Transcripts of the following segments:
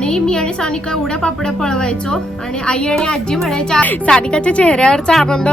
आणि मी आणि सानिका उड्या पापड्या पळवायचो आणि आई आणि आजी म्हणायच्या सानिकाच्या चेहऱ्यावरचा आनंद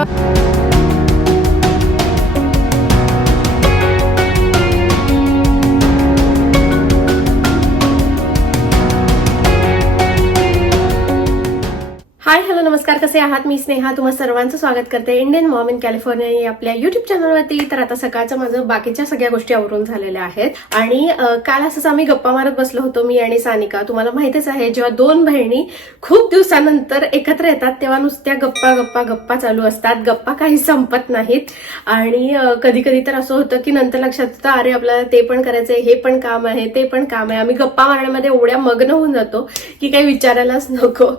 नमस्कार कसे आहात? मी स्नेहा तुम्हा सर्वांचं स्वागत करते इंडियन मॉम इन कॅलिफोर्निया या आपल्या युट्यूब चॅनलवरती तर आता सकाळचं माझं बाकीच्या सगळ्या गोष्टी आवरून झालेल्या आहेत. आणि काल असंच आम्ही गप्पा मारत बसलो होतो मी आणि सानिका. तुम्हाला माहितीच आहे जेव्हा दोन बहिणी खूप दिवसानंतर एकत्र येतात तेव्हा नुसत्या गप्पा गप्पा गप्पा चालू असतात. गप्पा काही संपत नाहीत. आणि कधी कधी तर असं होतं की नंतर लक्षात येतं अरे आपल्याला ते पण करायचंय हे पण काम आहे ते पण काम आहे. आम्ही गप्पा मारण्यामध्ये एवढ्या मग्न होऊन जातो की काही विचारायलाच नको.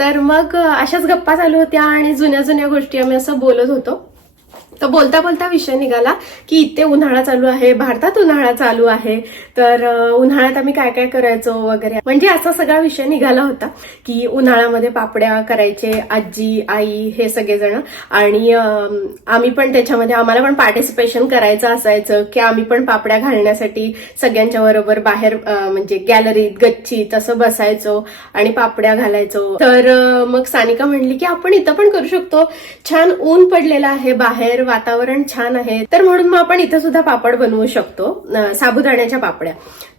तर मग अशाच गप्पा चालू होत्या आणि जुन्या जुन्या गोष्टी आम्ही असं बोलत होतो. तर बोलता बोलता विषय निघाला की इथे उन्हाळा चालू आहे भारतात उन्हाळा चालू आहे. तर उन्हाळ्यात आम्ही काय काय करायचो वगैरे. म्हणजे असा सगळा विषय निघाला होता की उन्हाळ्यामध्ये पापड्या करायचे आजी आई हे सगळेजण. आणि आम्ही पण त्याच्यामध्ये आम्हाला पण पार्टिसिपेशन करायचं असायचं की आम्ही पण पापड्या घालण्यासाठी सगळ्यांच्या बरोबर बाहेर म्हणजे गॅलरीत गच्चीत असं बसायचो आणि पापड्या घालायचो. तर मग सानिका म्हणली की आपण इथं पण करू शकतो. छान ऊन पडलेलं आहे बाहेर वातावरण छान आहे. तर म्हणून मग आपण इथं सुद्धा पापड बनवू शकतो साबुदाण्याच्या पापड्या.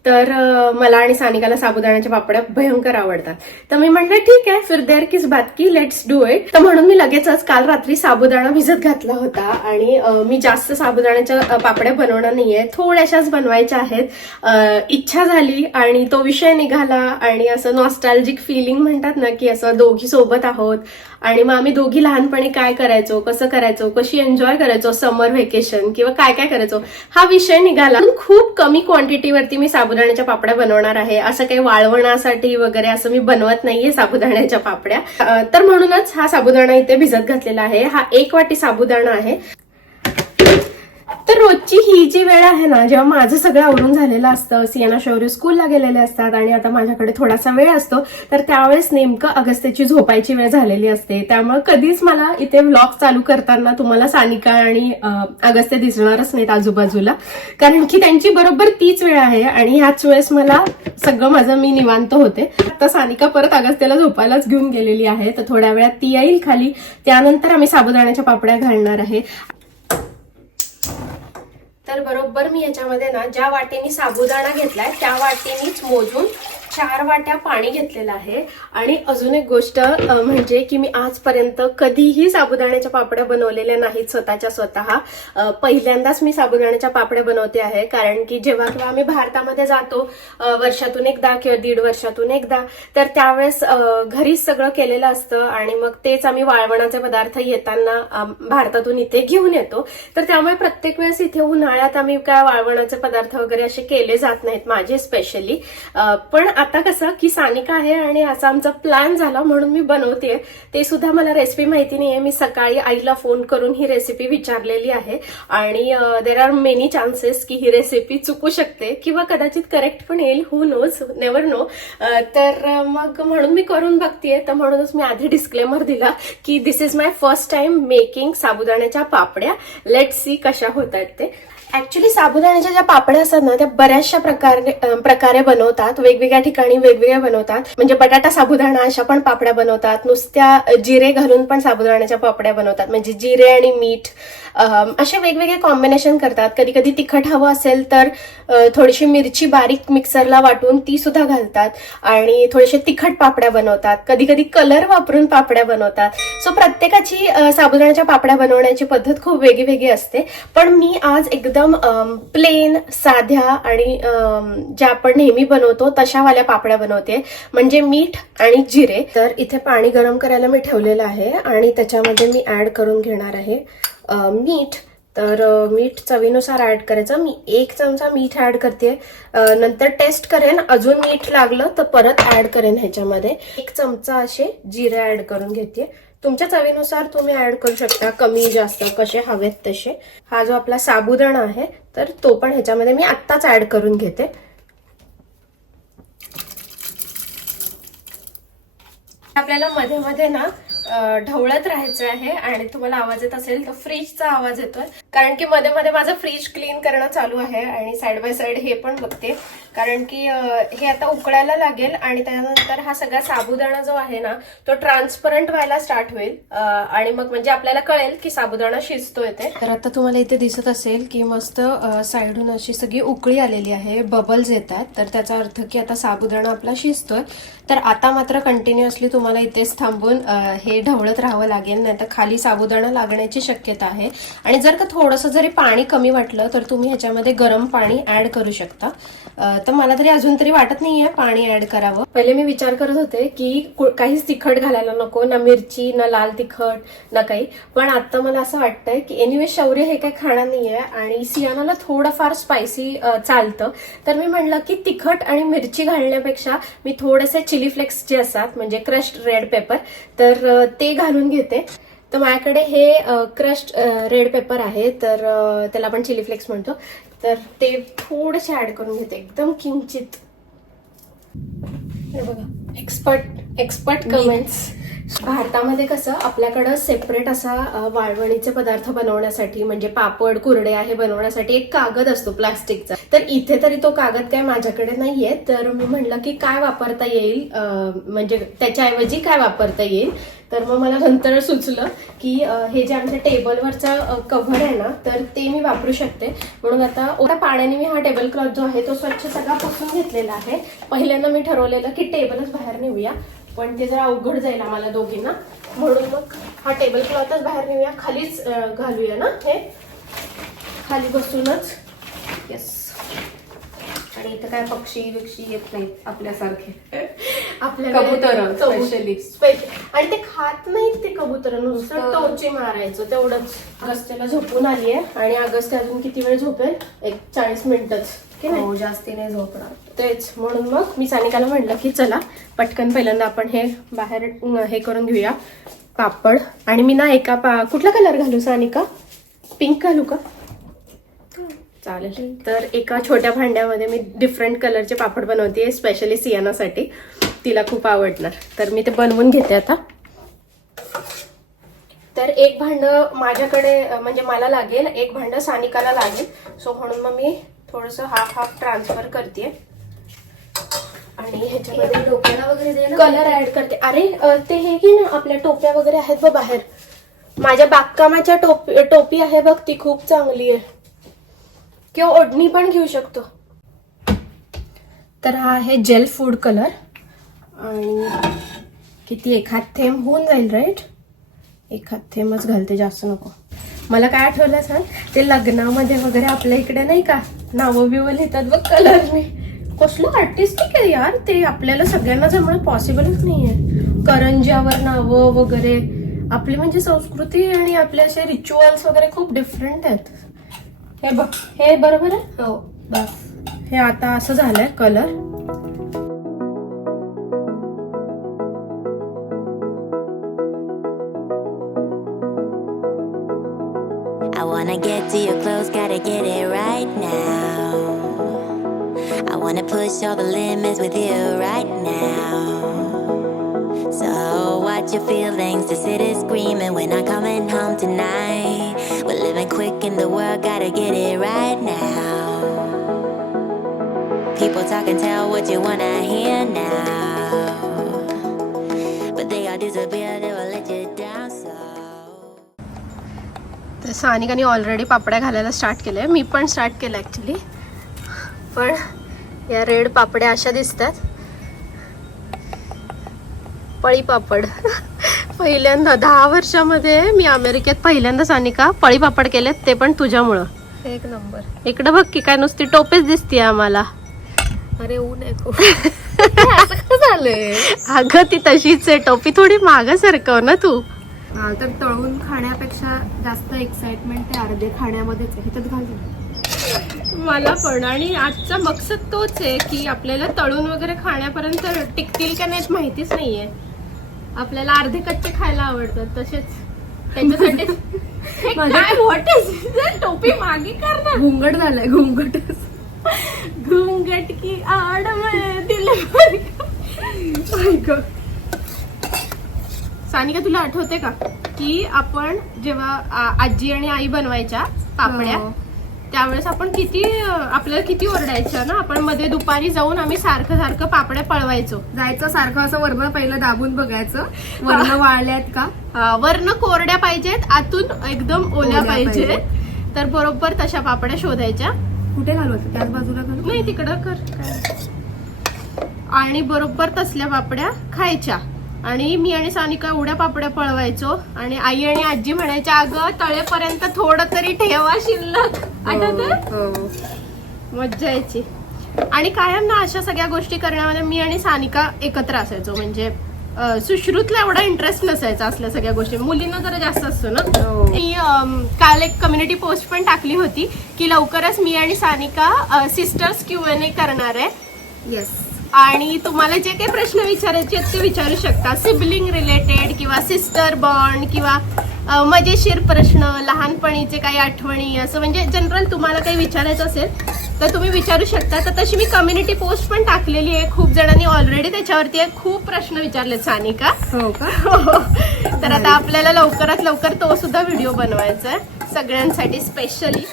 तर मला आणि सानिकाला साबुदाण्याच्या पापड्या भयंकर आवडतात. तर मी म्हणलं ठीक आहे फिर देर किस बात की लेट्स डू इट तर म्हणून मी लगेचच काल रात्री साबुदाणा भिजत घातला होता. आणि मी जास्त साबुदाण्याच्या पापड्या बनवणार नाहीये थोड्याशाच बनवायच्या आहेत. इच्छा झाली आणि तो विषय निघाला आणि असं नॉस्टॅल्जिक फिलिंग म्हणतात ना की असं दोघी सोबत आहोत. आणि मग आम्ही दोघी लहानपणी काय करायचो कसं करायचो कशी एन्जॉय करायचो समर व्हेकेशन किंवा काय काय करायचो हा विषय निघाला. खूप कमी क्वांटिटीवरती मी साबुदाण्याच्या पापड्या बनवणार आहे. असं काही वाळवणासाठी वगैरे असं मी बनवत नाहीये साबुदाण्याच्या पापड्या. तर म्हणूनच हा साबुदाणा इथे भिजत घातलेला आहे. हा एक वाटी साबुदाणा आहे. तर रोजची ही जी वेळ आहे ना जेव्हा माझं सगळं आवरून झालेलं असतं सियाना शौर्य स्कूलला गेलेले असतात आणि आता माझ्याकडे थोडासा वेळ असतो तर त्यावेळेस नेमकं अगस्त्याची झोपायची वेळ झालेली असते. त्यामुळे कधीच मला इथे व्लॉग चालू करताना तुम्हाला सानिका आणि अगस्त्य दिसणारच नाहीत आजूबाजूला. कारण की त्यांची बरोबर तीच वेळ आहे आणि ह्याच वेळेस मला सगळं माझं मी निवांत होते. आता सानिका परत अगस्त्याला झोपायलाच घेऊन गेलेली आहे तर थोड्या वेळात ती येईल खाली. त्यानंतर आम्ही साबुदाण्याच्या पापड्या घालणार आहे. तर बरोबर मी याच्यामध्ये ना ज्या वाटेने साबुदाणा घेतलाय त्या वाटेनेच मोजून चार वाट्या पाणी घेतलेलं आहे. आणि अजून एक गोष्ट म्हणजे की मी आजपर्यंत कधीही साबुदाण्याच्या पापड्या बनवलेल्या नाहीत स्वतःच्या स्वतः. पहिल्यांदाच मी साबुदाण्याच्या पापड्या बनवते आहे कारण की जेव्हा केव्हा आम्ही भारतामध्ये जातो वर्षातून एकदा किंवा दीड वर्षातून एकदा तर त्यावेळेस घरीच सगळं केलेलं असतं आणि मग तेच आम्ही वाळवणाचे पदार्थ येताना भारतातून इथे घेऊन येतो. तर त्यामुळे प्रत्येक वेळेस इथे उन्हाळ्यात आम्ही काय वाळवणाचे पदार्थ वगैरे असे केले जात नाहीत माझे स्पेशली पण आता कसं की सानिका आहे आणि असा आमचा प्लॅन झाला म्हणून मी बनवते ते सुद्धा मला रेसिपी माहिती नाहीये. मी सकाळी आईला फोन करून ही रेसिपी विचारलेली आहे. आणि देर आर मेनी चान्सेस की ही रेसिपी चुकू शकते किंवा कदाचित करेक्ट पण येईल. हु नोज नेवर नो तर मग म्हणून मी करून बघतीये. तर म्हणूनच मी आधी डिस्क्लेमर दिला की this is my first time making साबुदाण्याच्या पापड्या. लेट सी कशा होत आहेत ते. ऍक्च्युली साबुदाण्याच्या ज्या पापड्या असतात ना त्या बऱ्याचशा प्रकारे प्रकारे बनवतात. वेगवेगळ्या ठिकाणी वेगवेगळ्या बनवतात. म्हणजे बटाटा साबुदाणा अशा पण पापड्या बनवतात. नुसत्या जिरे घालून पण साबुदाण्याच्या पापड्या बनवतात. म्हणजे जिरे आणि मीठ असे वेगवेगळे कॉम्बिनेशन करतात. कधी कधी तिखट हवं असेल तर थोडीशी मिरची बारीक मिक्सरला वाटून ती सुद्धा घालतात. आणि थोडेसे तिखट पापड्या बनवतात. कधी कधी कलर वापरून पापड्या बनवतात. सो प्रत्येकाची साबुदाण्याच्या पापड्या बनवण्याची पद्धत खूप वेगळी वेगळी असते. पण मी आज एकदम प्लेन साध्या आणि ज्या आपण नेहमी बनवतो तशावाल्या पापड्या बनवते. म्हणजे मीठ आणि जिरे. तर इथे पाणी गरम करायला मी ठेवलेलं आहे आणि त्याच्यामध्ये मी ऍड करून घेणार आहे मीठ. तर मीठ चवीनुसार ऍड करायचं. मी एक चमचा मीठ ऍड करते. नंतर टेस्ट करेन. अजून मीठ लागलं तर परत ऍड करेन ह्याच्यामध्ये. एक चमचा असे जिरे ऍड करून घेते. तुमच्या चवीनुसार तुम्ही ऍड करू शकता. कमी जास्त कसे हवेत तसे. हा जो आपला साबुदाणा आहे तर तो पण ह्याच्यामध्ये मी आत्ताच ऍड करून घेते. आपल्याला मध्ये मध्ये ना ढवळत राहायचं आहे आणि तुम्हाला आवाज येत असेल तर फ्रीजचा आवाज येतोय. कारण की मध्ये मध्ये माझं फ्रीज क्लीन करणं चालू आहे आणि साईड बाय साईड हे पण बघते. कारण की हे आता उकळायला लागेल आणि त्यानंतर हा सगळा साबुदाणा जो आहे ना तो ट्रान्सपरंट व्हायला स्टार्ट होईल. आणि मग म्हणजे आपल्याला कळेल की साबुदाणा शिजतोय ते. तर आता तुम्हाला इथे दिसत असेल की मस्त साईडून अशी सगळी उकळी आलेली आहे. बबल्स येतात. तर त्याचा अर्थ की आता साबुदाणा आपला शिजतोय. तर आता मात्र कंटिन्युअसली तुम्हाला इथेच थांबून हे ढवळत राहावं लागेल नाही तर खाली साबुदाणा लागण्याची शक्यता आहे. आणि जर का थोडंसं जरी पाणी कमी वाटलं तर तुम्ही ह्याच्यामध्ये गरम पाणी ऍड करू शकता. तर मला तरी अजून तरी वाटत नाहीये पाणी ऍड करावं. पहिले मी विचार करत होते की काहीच तिखट घालायला नको ना मिरची ना लाल तिखट ना काही. पण आता मला असं वाटतंय की एनिवे शौर्य हे काही खाणार नाहीये आणि सियानाला थोडंफार स्पायसी चालतं. तर मी म्हणलं की तिखट आणि मिरची घालण्यापेक्षा मी थोडेसे चिली फ्लेक्स जे असतात म्हणजे क्रश्ड रेड पेपर तर ते घालून घेते. तर माझ्याकडे हे क्रश्ड रेड पेपर आहे तर त्याला आपण चिली फ्लेक्स म्हणतो. तर ते थोडेसे ऍड करून घेते एकदम किंचित. बघा एक्सपर्ट एक्सपर्ट कमेंट्स भारतामध्ये कसं आपल्याकडं सेपरेट असा वाळवणीचे पदार्थ बनवण्यासाठी म्हणजे पापड कुरड्या हे बनवण्यासाठी एक कागद असतो प्लास्टिकचा. तर इथे तरी तो कागद काय माझ्याकडे नाहीये. तर मी म्हणलं की काय वापरता येईल म्हणजे त्याच्याऐवजी काय वापरता येईल? तर मग मला नंतर सुचलं की हे जे आमच्या टेबलवरचं कव्हर आहे ना तर ते मी वापरू शकते. म्हणून आता ओल्या पाण्याने मी हा टेबल क्लॉथ जो आहे तो स्वच्छ सगळा पुसून घेतलेला आहे. पहिल्यांदा मी ठरवलेलं की टेबलच बाहेर नेऊया. पण ते जरा अवघड जाईल आम्हाला दोघींना. म्हणून मग हा टेबल क्लॉथच बाहेर नेऊया. खालीच घालूया ना हे? खाली बसूनच. येस आणि इथं काय पक्षी बिक्षी येत नाहीत आपल्यासारखे. आपल्याला कबुतरं, आणि ते खात नाहीत ते कबूतर. नुसतं टोची मारायचं. तेवढंच. अगस्त्याला झोपून आली आहे आणि अगस्त अजून किती वेळ झोपेल? एक चाळीस मिनिटच. की नाही? हो जास्ती नाही झोपणार. तेच म्हणून मग मी सानिकाला म्हटलं की चला पटकन पहिल्यांदा आपण हे बाहेर हे करून घेऊया. पापड. आणि मी ना एका पा कुठला कलर घालू सानिका? पिंक घालू का? चालेल. तर एका छोट्या भांड्यामध्ये मी डिफरंट कलरचे पापड बनवते स्पेशली सियानासाठी. तिला खूप आवडणार. तर मी ते बनवून घेते आता. तर एक भांड माझ्याकडे म्हणजे मला लागेल एक भांड सानिकाला लागेल. सो म्हणून मग मी थोडस हाफ हाफ ट्रान्सफर करते. आणि ह्याच्यामध्ये डोक्याला वगैरे कलर ऍड करते. अरे ते हे की ना आपल्या टोप्या वगैरे आहेत बघ बाहेर. माझ्या बागकामाच्या टोपी टोपी आहे बघ ती खूप चांगली आहे. किंवा ओढणी पण घेऊ शकतो. तर हा आहे जेल फूड कलर आणि किती एखाद थेंब होऊन जाईल राईट एखाद थेंबच घालते जास्त नको. मला काय आठवलं सांग? ते लग्नामध्ये वगैरे आपल्या इकडे नाही का? नावं बिवं लिहितात बघ कलरने. कसलं आर्टिस्टिक आहे यार ते. आपल्याला सगळ्यांना जमणं पॉसिबलच नाहीये. करंजावर नावं वगैरे. आपली म्हणजे संस्कृती आणि आपले असे रिच्युअल्स वगैरे खूप डिफरंट आहेत. हे बघ. हे बरोबर आहे? हो बस. हे आता असं झालंय colour I wanna get to your clothes, gotta get it right now. I wanna push all the limits with you right now. So watch your feelings, the city's screaming, we're not coming home tonight. We're living quick in the world, gotta get it right now. People talk and tell what you wanna hear now. But they all disappear, सानिकाने already पापड्या घालायला start केलंय. मी पण start केलं actually पण या red पापड्या अशा दिसतात. पळी पापड. पहिल्यांदा दहा वर्षामध्ये मी अमेरिकेत पहिल्यांदा सानिका पळी पापड केलेत ते पण तुझ्यामुळं. एक नंबर. इकडं बघ की काय नुसती टोपेच दिसतीये आम्हाला. अरे ऊन आहे खूप. झालंय? अगं ती तशीच आहे. टोपी थोडी मागं सरकव ना तू. तर तळून खाण्यापेक्षा जास्त एक्साइटमेंट ते अर्धे खाण्यामध्येच आहे. ह्याच्यात घालून मला पण. आणि आजचा मकसद तोच आहे की आपल्याला तळून वगैरे खाण्यापर्यंत टिकतील का नाहीत माहितीच नाहीये. आपल्याला अर्धे कच्चे खायला आवडतात तसेच त्याच्यासाठी? टोपी मागे कर ना. घुंगट झालंय घुंगट. घुंगट की आड दिल. भर सानिका तुला आठवते का की आपण जेव्हा आजी आणि आई बनवायच्या पापड्या हो. त्यावेळेस आपण किती आपल्याला किती ओरडायच्या ना? आपण मध्ये दुपारी जाऊन आम्ही सारखं सारखं पापड्या पळवायचो. जायचं सारखं असं वरण पहिलं दाबून बघायचं. वरण वाळल्यात का? वरनं कोरड्या पाहिजेत आतून एकदम ओल्या पाहिजेत. तर बरोबर तशा पापड्या शोधायच्या. कुठे घालू आता? त्याच बाजूला घालू? नाही तिकडं कर. आणि बरोबर तसल्या पापड्या खायच्या. आणि मी आणि सानिका एवढ्या पापड्या पळवायचो. आणि आई आणि आजी म्हणायच्या अगं तळेपर्यंत थोडं तरी ठेवा शिल्लक. आठवत? हो. मज्जा यायची. आणि कायम ना अशा सगळ्या गोष्टी करण्यामध्ये मी आणि सानिका एकत्र असायचो. म्हणजे सुश्रुतला एवढा इंटरेस्ट नसायचा असल्या सगळ्या गोष्टी. मुलींना जरा जास्त असतो ना? हो. मी काल एक कम्युनिटी पोस्ट पण टाकली होती की लवकरच मी आणि Sanika sisters Q N A करणार आहे. येस आणि तुम्हाला जे काही प्रश्न विचारायचे आहेत ते विचारू शकता. सिबलिंग रिलेटेड किंवा सिस्टर बॉन्ड किंवा मजेशीर प्रश्न लहानपणीचे काही आठवणी असं म्हणजे जनरल तुम्हाला काही विचारायचं असेल तर तुम्ही विचारू शकता. तर तशी मी कम्युनिटी पोस्ट पण टाकलेली आहे. खूप जणांनी ऑलरेडी त्याच्यावरती खूप प्रश्न विचारलेत सानिका. हो का? तर आता आपल्याला लवकरात लवकर तो सुद्धा व्हिडिओ बनवायचा आहे. सगळ्यांसाठी स्पेशली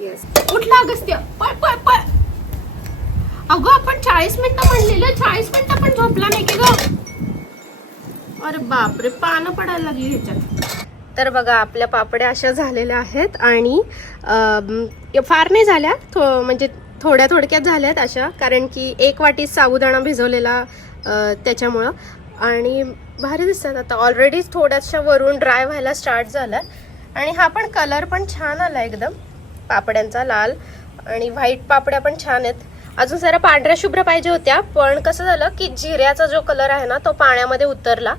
येस कुठला अगस्त्य? पळ पळ पळ. अगं आपण चाळीस मिनिटं म्हणलेलं चाळीस मिनिटं पण झोपला नाही की ग? अरे बापरे पानं पडायला लागली ह्याच्यात. तर बघा आपल्या पापड्या अशा झालेल्या आहेत आणि फार नाही झाल्या थो म्हणजे थोड्या थोडक्यात झाल्यात अशा कारण की एक वाटी साबुदाणा भिजवलेला त्याच्यामुळं. आणि भारी दिसतात आता. ऑलरेडी थोड्याशा वरून ड्राय व्हायला स्टार्ट झाला आणि हा पण कलर पण छान आला एकदम. पापड्यांचा लाल आणि व्हाईट पापड्या पण छान आहेत. अजून जरा पांढऱ्या शुभ्र पाहिजे होत्या पण कसं झालं की जिऱ्याचा जो कलर आहे ना तो पाण्यामध्ये उतरला.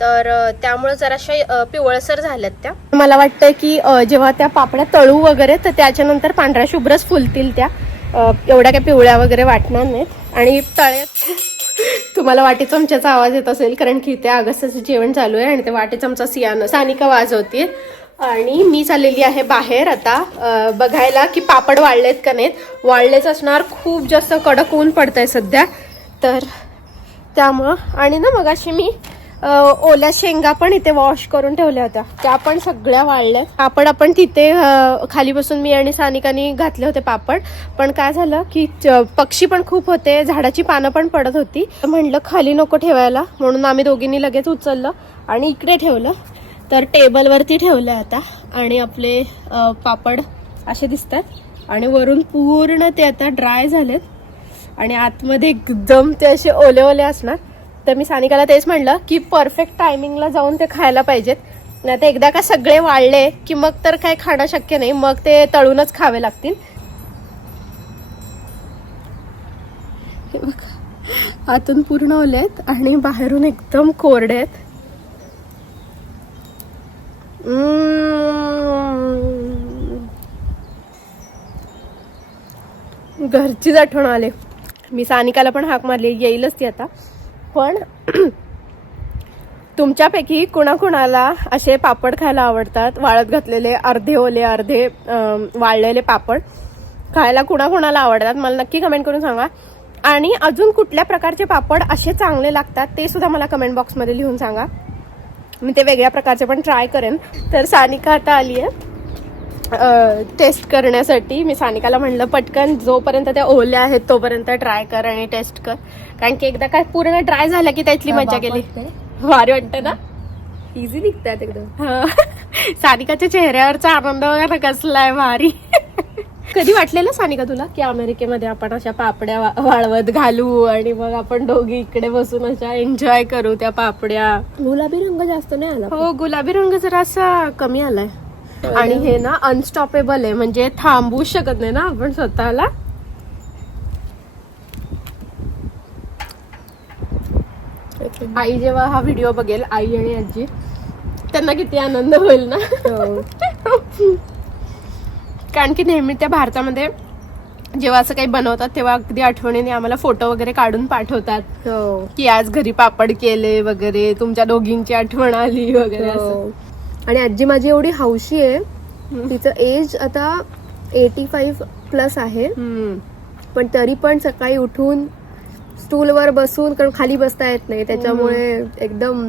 तर त्यामुळे जराशा पिवळसर झाल्यात त्या. मला वाटतं की जेव्हा त्या पापड्या तळू वगैरे तर त्याच्यानंतर पांढऱ्या शुभ्रच फुलतील त्या. एवढ्या काही पिवळ्या वगैरे वाटणार नाहीत. आणि तळ्यात तुम्हाला वाटी चमच्याचा आवाज येत असेल कारण की ते अगस्ताचं जेवण चालू आहे आणि ते वाटी चमचा सियानं सानिका वाजवतील आणि मी चाललेली आहे बाहेर आता. बघायला की पापड वाळलेत का नाहीत. वाळलेच असणार खूप जास्त कडक ऊन पडतंय सध्या. तर त्यामुळं आणि ना मग अशी मी ओल्या शेंगा पण इथे वॉश करून ठेवल्या होत्या. त्या पण सगळ्या वाळल्या पापड आपण तिथे खाली बसून मी आणि सानिकानी घातले होते पापड. पण काय झालं की च- पक्षी पण खूप होते झाडाची पानं पण पडत होती. म्हणलं खाली नको ठेवायला. म्हणून आम्ही दोघींनी लगेच उचललं आणि इकडे ठेवलं. तर टेबलवरती ठेवलं आता. आणि आपले पापड असे दिसतात. आणि वरून पूर्ण ते आता ड्राय झालेत. आणि आतमध्ये एकदम ते असे ओले ओले असणार. तर मी सानिकाला तेच म्हणलं की परफेक्ट टायमिंगला जाऊन ते खायला पाहिजेत. नाही तर एकदा का सगळे वाळले की मग तर काय खाणं शक्य नाही. मग ते तळूनच खावे लागतील. आतून पूर्ण ओले आहेत आणि बाहेरून एकदम कोरडे आहेत. घरचीच आठवण आले. मी सानिकाला पण हाक मारली येईलच ती आता. पण तुमच्यापैकी कुणाकुणाला असे पापड खायला आवडतात? वाळत घातलेले अर्धे ओले अर्धे वाळलेले पापड खायला कुणाकुणाला आवडतात? मला नक्की कमेंट करून सांगा. आणि अजून कुठल्या प्रकारचे पापड असे चांगले लागतात ते सुद्धा मला कमेंट बॉक्समध्ये लिहून सांगा. मी ते वेगळ्या प्रकारचे पण ट्राय करेन. तर सानिका आता आली आहे. टेस्ट करण्यासाठी. मी सानिकाला म्हणलं पटकन जोपर्यंत त्या ओल्या आहेत तोपर्यंत ट्राय कर आणि टेस्ट कर. कारण की एकदा काय पूर्ण ड्राय झालं की त्यातली मजा गेली. भारी वाटतं ना? इझी निघतात एकदम. हा. सानिकाच्या चेहऱ्यावरचा आनंद वगैरे कसलाय भारी. कधी वाटलेलं सानिका तुला की अमेरिकेमध्ये आपण अशा पापड्या वा- वाळवत घालू आणि मग आपण दोघी इकडे बसून अशा एन्जॉय करू त्या पापड्या? गुलाबी रंग जास्त नाही आला. हो गुलाबी रंग जरा असा कमी आलाय. आणि हे ना अनस्टॉपेबल आहे म्हणजे थांबवू शकत नाही ना आपण स्वतःला? आई जेव्हा हा व्हिडिओ बघेल आई आणि आजी त्यांना किती आनंद होईल ना? हो. कारण की नेहमी त्या भारतामध्ये जेव्हा असं काही बनवतात तेव्हा अगदी आठवणीने आम्हाला फोटो वगैरे काढून पाठवतात. हो. की आज घरी पापड केले वगैरे तुमच्या दोघींची आठवण आली वगैरे असं. हो. आणि आजी माझी एवढी हौशी आहे. तिचं एज आता एटी फाईव्ह प्लस आहे. पण तरी पण सकाळी उठून स्टूलवर बसून कारण खाली बसता येत नाही त्याच्यामुळे एकदम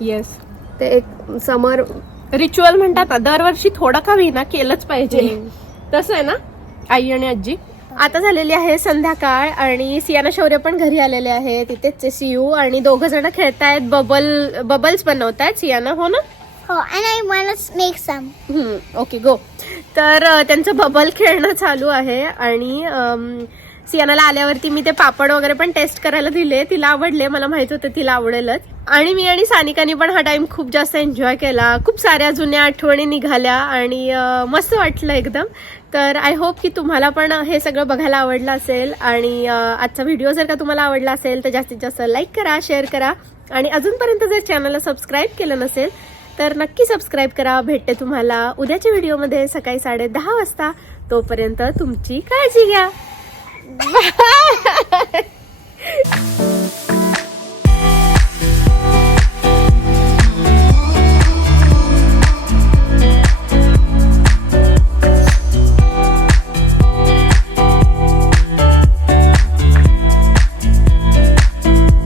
येस ते एक समर रिच्युअल म्हणतात ना दरवर्षी थोडं का होईना केलंच पाहिजे. तसं आहे ना? आई आणि आजी. आता झालेली आहे संध्याकाळ आणि सियाना शौर्य पण घरी आलेले आहे तिथेच सियू आणि दोघ जण खेळतायत. Bubble bubbles बनवतायत. सियाना हो ना? to make some. Okay go तर त्यांचं बबल खेळणं चालू आहे आणि सियानाला आल्यावरती मी ते पापड वगैरे पण टेस्ट करायला दिले. तिला आवडले मला माहीत होतं तिला आवडेलच. आणि मी आणि सानिकानी पण हा टाइम खूप जास्त एन्जॉय केला. खूप साऱ्या जुन्या आठवणी निघाल्या आणि मस्त वाटलं एकदम. तर आय होप की तुम्हाला पण हे सगळं बघायला आवडलं असेल. आणि आजचा व्हिडिओ जर का तुम्हाला आवडला असेल तर जास्तीत जास्त लाईक करा शेअर करा. आणि अजूनपर्यंत जर चॅनलला सबस्क्राईब केलं नसेल तर नक्की सबस्क्राईब करा. भेटते तुम्हाला उद्याच्या व्हिडिओमध्ये सकाळी साडे दहा वाजता. तोपर्यंत तुमची काळजी घ्या. 哈哈哈。